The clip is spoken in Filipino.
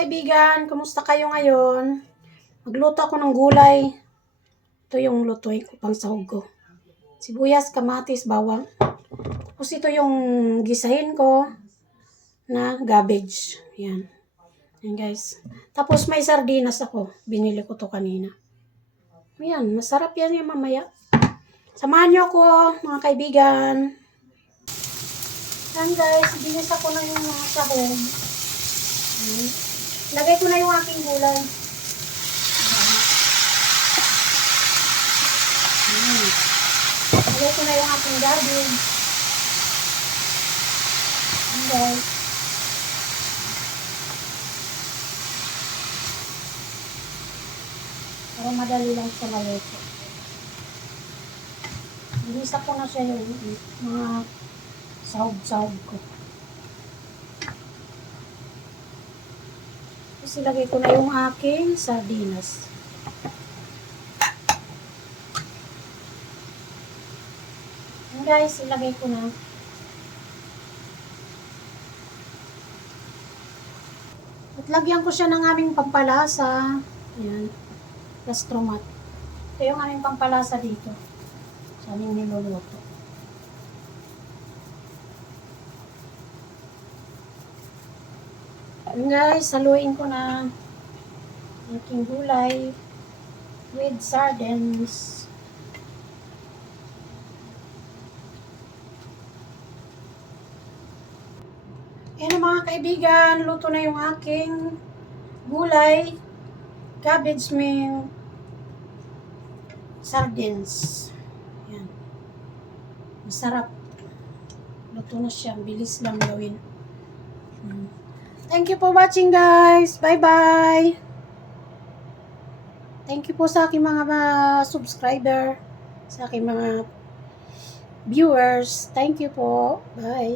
kaibigan, kumusta kayo ngayon? Magluto ako ng gulay. Ito yung lutuin ko pang sahog ko. Sibuyas, kamatis, bawang. Tapos ito yung gisahin ko na cabbage. Yan. Yan guys. Tapos may sardinas ako. Binili ko to kanina. Yan, masarap yan yung mamaya. Samahan niyo ako, mga kaibigan. Yan guys, binis ako na yung mga sahog. Lagay ko na yung aking gulay. Lagay ko na yung aking cabbage. Yan guys. Para madali lang sa maluto. Binisa ko na siya yung mga sahog-sahog ko. Tapos ilagay ko na yung aking sardinas. Yan guys, ilagay ko na. At lagyan ko siya ng aming pampalasa. Ayan. Gastromat. Ito yung aming pampalasa dito. Sa aming niluluto. Ayan guys, haluin ko na aking gulay with sardines. Ayan mga kaibigan, luto na yung aking gulay, cabbage with sardines. Ayan. Masarap. Luto na siya. Bilis lang gawin. Thank you for watching guys. Bye-bye. Thank you po sa aking mga subscriber, sa aking mga viewers. Thank you po. Bye.